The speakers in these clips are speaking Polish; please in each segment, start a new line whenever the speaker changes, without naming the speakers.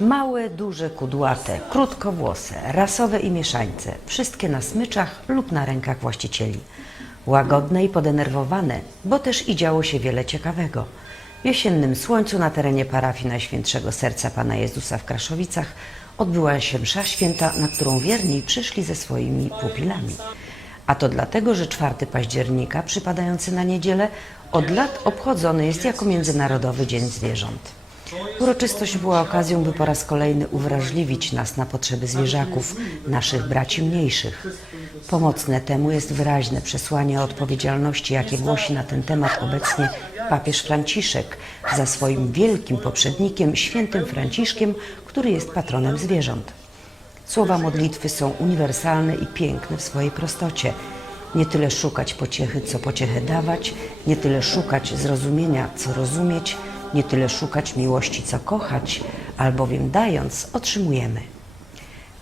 Małe, duże, kudłate, krótkowłose, rasowe i mieszańce, wszystkie na smyczach lub na rękach właścicieli. Łagodne i podenerwowane, bo też i działo się wiele ciekawego. W jesiennym słońcu na terenie parafii Najświętszego Serca Pana Jezusa w Kraszowicach odbyła się msza święta, na którą wierni przyszli ze swoimi pupilami. A to dlatego, że 4 października, przypadający na niedzielę, od lat obchodzony jest jako Międzynarodowy Dzień Zwierząt. Uroczystość była okazją, by po raz kolejny uwrażliwić nas na potrzeby zwierzaków, naszych braci mniejszych. Pomocne temu jest wyraźne przesłanie odpowiedzialności, jakie głosi na ten temat obecnie papież Franciszek za swoim wielkim poprzednikiem, świętym Franciszkiem, który jest patronem zwierząt. Słowa modlitwy są uniwersalne i piękne w swojej prostocie. Nie tyle szukać pociechy, co pociechę dawać, nie tyle szukać zrozumienia, co rozumieć, nie tyle szukać miłości, co kochać, albowiem dając, otrzymujemy.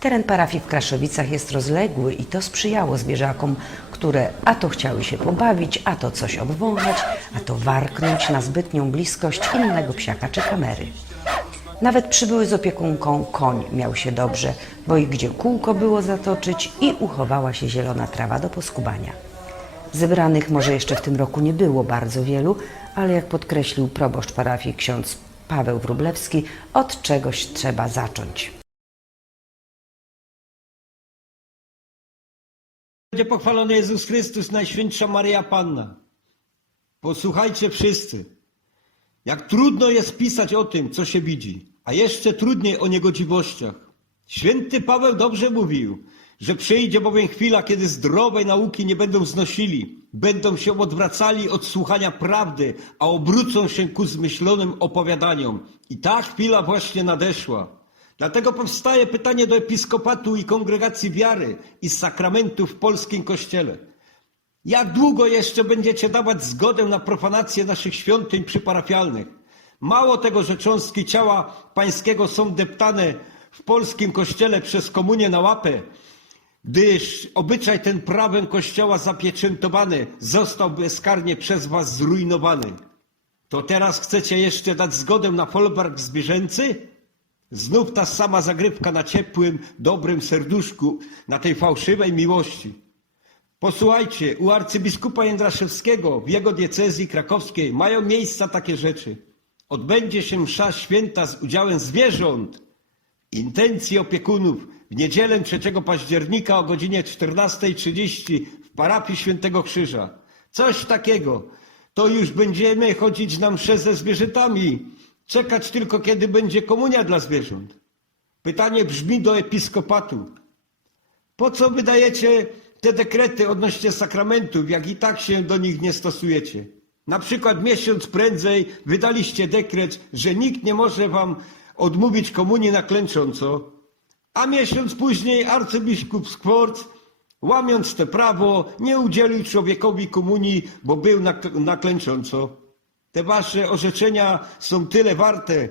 Teren parafii w Kraszowicach jest rozległy i to sprzyjało zwierzakom, które a to chciały się pobawić, a to coś obwąchać, a to warknąć na zbytnią bliskość innego psiaka czy kamery. Nawet przybyły z opiekunką koń miał się dobrze, bo i gdzie kółko było zatoczyć i uchowała się zielona trawa do poskubania. Zebranych może jeszcze w tym roku nie było bardzo wielu, ale jak podkreślił proboszcz parafii ksiądz Paweł Wróblewski, od czegoś trzeba zacząć.
Będzie pochwalony Jezus Chrystus, Najświętsza Maryja Panna. Posłuchajcie wszyscy, jak trudno jest pisać o tym, co się widzi, a jeszcze trudniej o niegodziwościach. Święty Paweł dobrze mówił, że przyjdzie bowiem chwila, kiedy zdrowej nauki nie będą znosili, będą się odwracali od słuchania prawdy, a obrócą się ku zmyślonym opowiadaniom. I ta chwila właśnie nadeszła. Dlatego powstaje pytanie do episkopatu i kongregacji wiary i sakramentów w polskim kościele. Jak długo jeszcze będziecie dawać zgodę na profanację naszych świątyń przyparafialnych? Mało tego, że cząstki ciała pańskiego są deptane w polskim kościele przez komunię na łapę, gdyż obyczaj ten prawem kościoła zapieczętowany został bezkarnie przez was zrujnowany. To teraz chcecie jeszcze dać zgodę na folwark zwierzęcy? Znów ta sama zagrywka na ciepłym, dobrym serduszku, na tej fałszywej miłości. Posłuchajcie, u arcybiskupa Jędraszewskiego w jego diecezji krakowskiej mają miejsca takie rzeczy. Odbędzie się msza święta z udziałem zwierząt, intencji opiekunów w niedzielę 3 października o godzinie 14.30 w parafii Świętego Krzyża. Coś takiego. To już będziemy chodzić na msze ze zwierzętami, czekać tylko kiedy będzie komunia dla zwierząt. Pytanie brzmi do episkopatu. Po co wydajecie te dekrety odnośnie sakramentów, jak i tak się do nich nie stosujecie? Na przykład miesiąc prędzej wydaliście dekret, że nikt nie może wam odmówić komunii na klęcząco, a miesiąc później arcybiskup Skworc, łamiąc te prawo, nie udzielił człowiekowi komunii, bo był na, na klęcząco. Te wasze orzeczenia są tyle warte,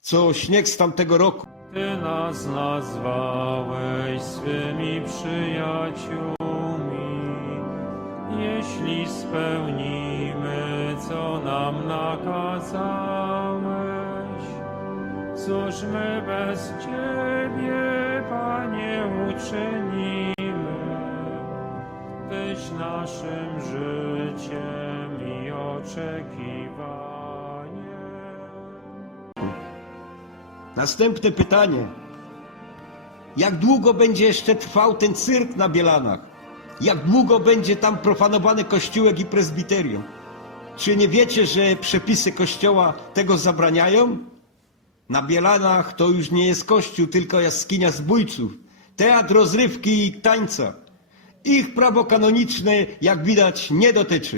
co śnieg z tamtego roku.
Ty nas nazwałeś swymi przyjaciółmi, jeśli spełnimy, co nam nakazałeś. Cóż my bez Ciebie, Panie, uczynimy? Tyś naszym życiem i oczekiwaniem.
Następne pytanie. Jak długo będzie jeszcze trwał ten cyrk na Bielanach? Jak długo będzie tam profanowany kościółek i prezbiterium? Czy nie wiecie, że przepisy kościoła tego zabraniają? Na Bielanach to już nie jest kościół, tylko jaskinia zbójców, teatr rozrywki i tańca. Ich prawo kanoniczne, jak widać, nie dotyczy.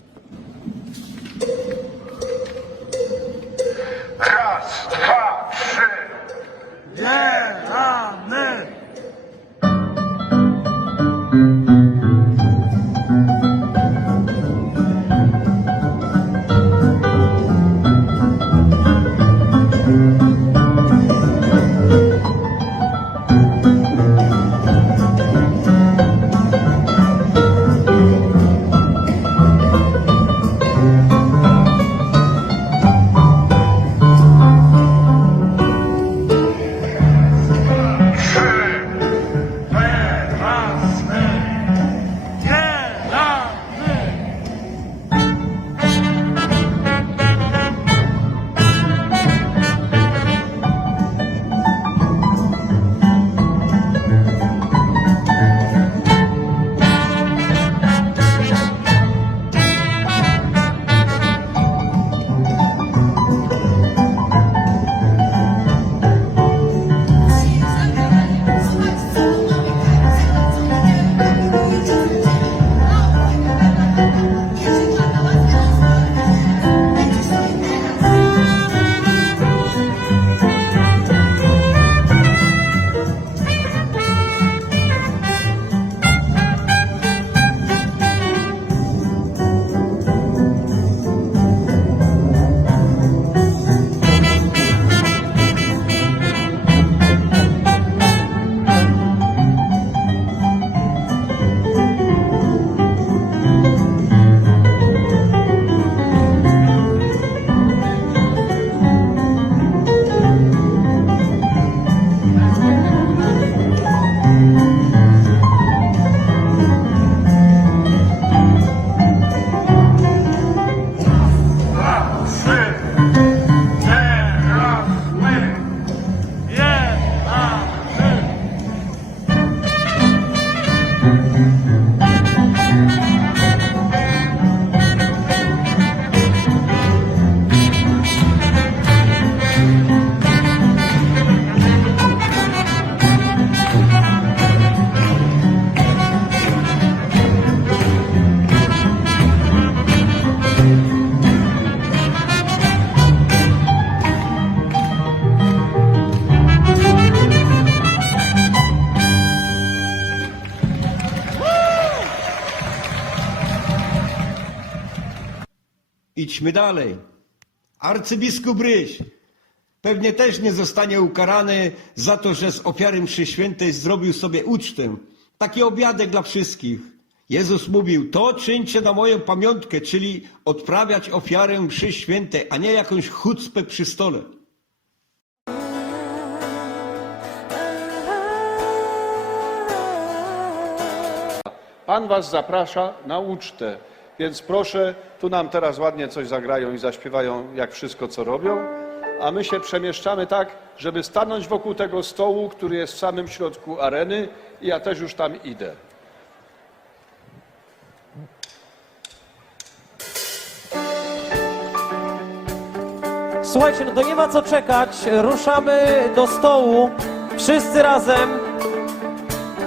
Idźmy dalej. Arcybiskup Ryś pewnie też nie zostanie ukarany za to, że z ofiary mszy świętej zrobił sobie ucztę. Taki obiadek dla wszystkich. Jezus mówił, to czyńcie na moją pamiątkę, czyli odprawiać ofiarę mszy świętej, a nie jakąś chucpę przy stole.
Pan was zaprasza na ucztę, więc proszę, tu nam teraz ładnie coś zagrają i zaśpiewają, jak wszystko, co robią, a my się przemieszczamy tak, żeby stanąć wokół tego stołu, który jest w samym środku areny i ja też już tam idę.
Słuchajcie, no to nie ma co czekać. Ruszamy do stołu. Wszyscy razem.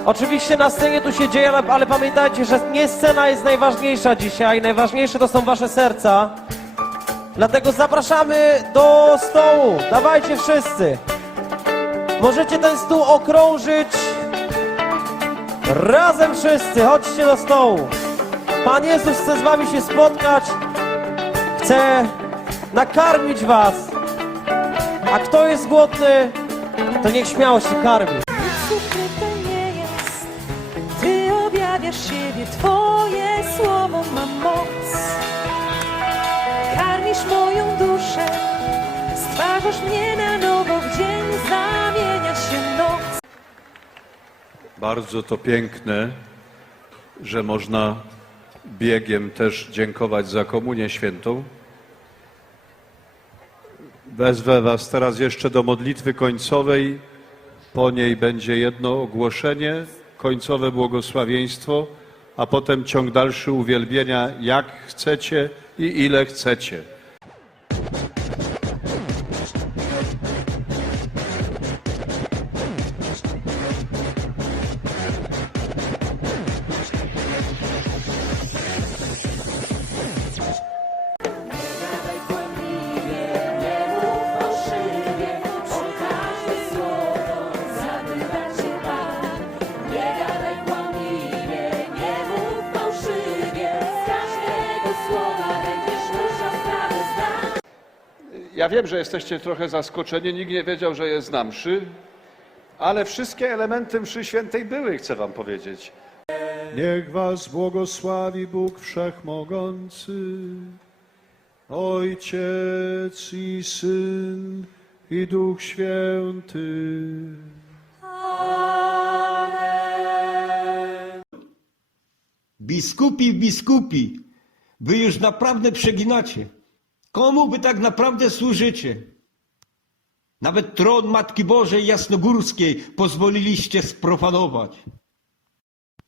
Oczywiście na scenie tu się dzieje, ale, pamiętajcie, że nie scena jest najważniejsza dzisiaj. Najważniejsze to są wasze serca. Dlatego zapraszamy do stołu. Dawajcie wszyscy. Możecie ten stół okrążyć. Razem wszyscy. Chodźcie do stołu. Pan Jezus chce z wami się spotkać. Chce nakarmić was. A kto jest głodny, to niech śmiało się karmi.
Twoje słowo ma moc. Karmisz moją duszę, stwarzasz mnie na nowo, w dzień zamienia się noc.
Bardzo to piękne, że można biegiem też dziękować za komunię świętą. Wezwę Was teraz jeszcze do modlitwy końcowej. Po niej będzie jedno ogłoszenie, końcowe błogosławieństwo, a potem ciąg dalszy uwielbienia, jak chcecie i ile chcecie. Ja wiem, że jesteście trochę zaskoczeni, nikt nie wiedział, że jest na mszy, ale wszystkie elementy mszy świętej były, chcę wam powiedzieć. Niech was błogosławi Bóg Wszechmogący, Ojciec i Syn i Duch Święty.
Biskupi, biskupi, wy już naprawdę przeginacie. Komu wy tak naprawdę służycie? Nawet tron Matki Bożej Jasnogórskiej pozwoliliście sprofanować.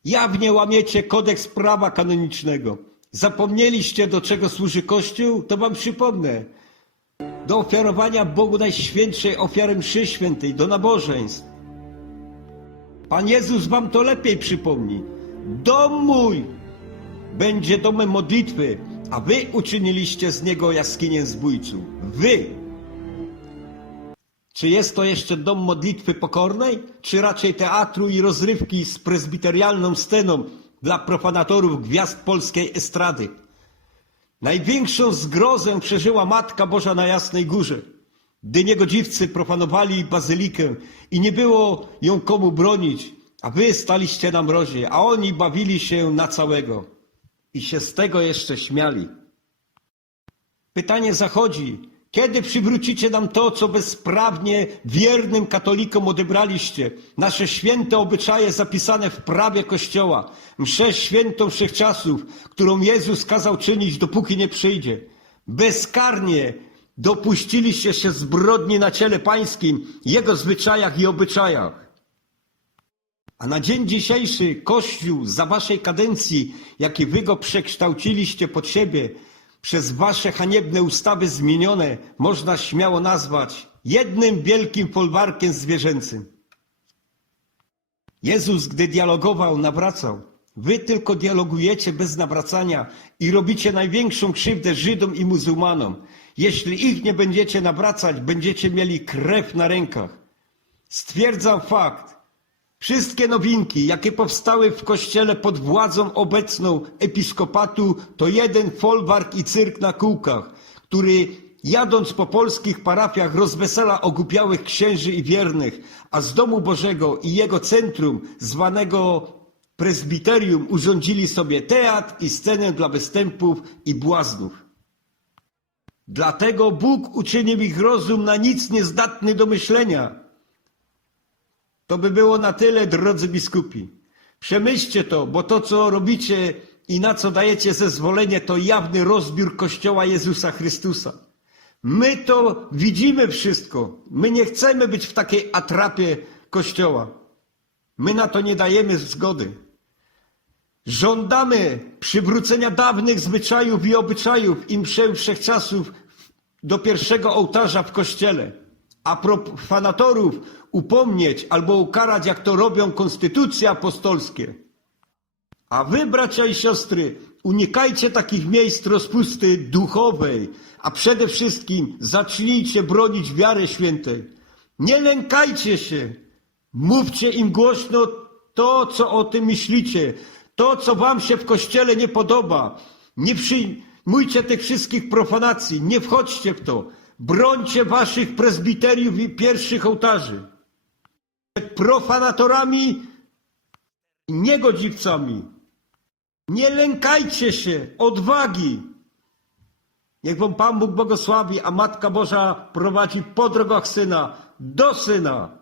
Jawnie łamiecie kodeks prawa kanonicznego. Zapomnieliście, do czego służy Kościół? To wam przypomnę. Do ofiarowania Bogu Najświętszej ofiary mszy świętej, do nabożeństw. Pan Jezus wam to lepiej przypomni. Dom mój będzie domem modlitwy, a wy uczyniliście z niego jaskinię zbójców. Wy! Czy jest to jeszcze dom modlitwy pokornej, czy raczej teatru i rozrywki z prezbiterialną sceną dla profanatorów gwiazd polskiej estrady? Największą zgrozę przeżyła Matka Boża na Jasnej Górze, gdy niegodziwcy profanowali bazylikę i nie było ją komu bronić, a wy staliście na mrozie, a oni bawili się na całego i się z tego jeszcze śmiali. Pytanie zachodzi, kiedy przywrócicie nam to, co bezprawnie wiernym katolikom odebraliście? Nasze święte obyczaje zapisane w prawie Kościoła, mszę świętą wszechczasów, którą Jezus kazał czynić, dopóki nie przyjdzie. Bezkarnie dopuściliście się zbrodni na ciele pańskim, Jego zwyczajach i obyczajach. A na dzień dzisiejszy Kościół za waszej kadencji, jaki wy go przekształciliście pod siebie, przez wasze haniebne ustawy zmienione, można śmiało nazwać jednym wielkim folwarkiem zwierzęcym. Jezus, gdy dialogował, nawracał. Wy tylko dialogujecie bez nawracania i robicie największą krzywdę Żydom i muzułmanom. Jeśli ich nie będziecie nawracać, będziecie mieli krew na rękach. Stwierdzam fakt, Wszystkie nowinki, jakie powstały w kościele pod władzą obecną episkopatu, to jeden folwark i cyrk na kółkach, który jadąc po polskich parafiach rozwesela ogłupiałych księży i wiernych, a z domu Bożego i jego centrum, zwanego prezbiterium, urządzili sobie teatr i scenę dla występów i błaznów. Dlatego Bóg uczynił ich rozum na nic niezdatny do myślenia. To by było na tyle, drodzy biskupi. Przemyślcie to, bo to, co robicie i na co dajecie zezwolenie, to jawny rozbiór Kościoła Jezusa Chrystusa. My to widzimy wszystko. My nie chcemy być w takiej atrapie Kościoła. My na to nie dajemy zgody. Żądamy przywrócenia dawnych zwyczajów i obyczajów i mszę wszechczasów do pierwszego ołtarza w kościele, a profanatorów upomnieć albo ukarać, jak to robią konstytucje apostolskie. A wy, bracia i siostry, unikajcie takich miejsc rozpusty duchowej, a przede wszystkim zacznijcie bronić wiary świętej. Nie lękajcie się. Mówcie im głośno to, co o tym myślicie, to, co wam się w kościele nie podoba. Nie przyjmujcie tych wszystkich profanacji, nie wchodźcie w to. Brońcie waszych prezbiteriów i pierwszych ołtarzy. Profanatorami i niegodziwcami. Nie lękajcie się odwagi. Niech wam Pan Bóg błogosławi, a Matka Boża prowadzi po drogach Syna do Syna.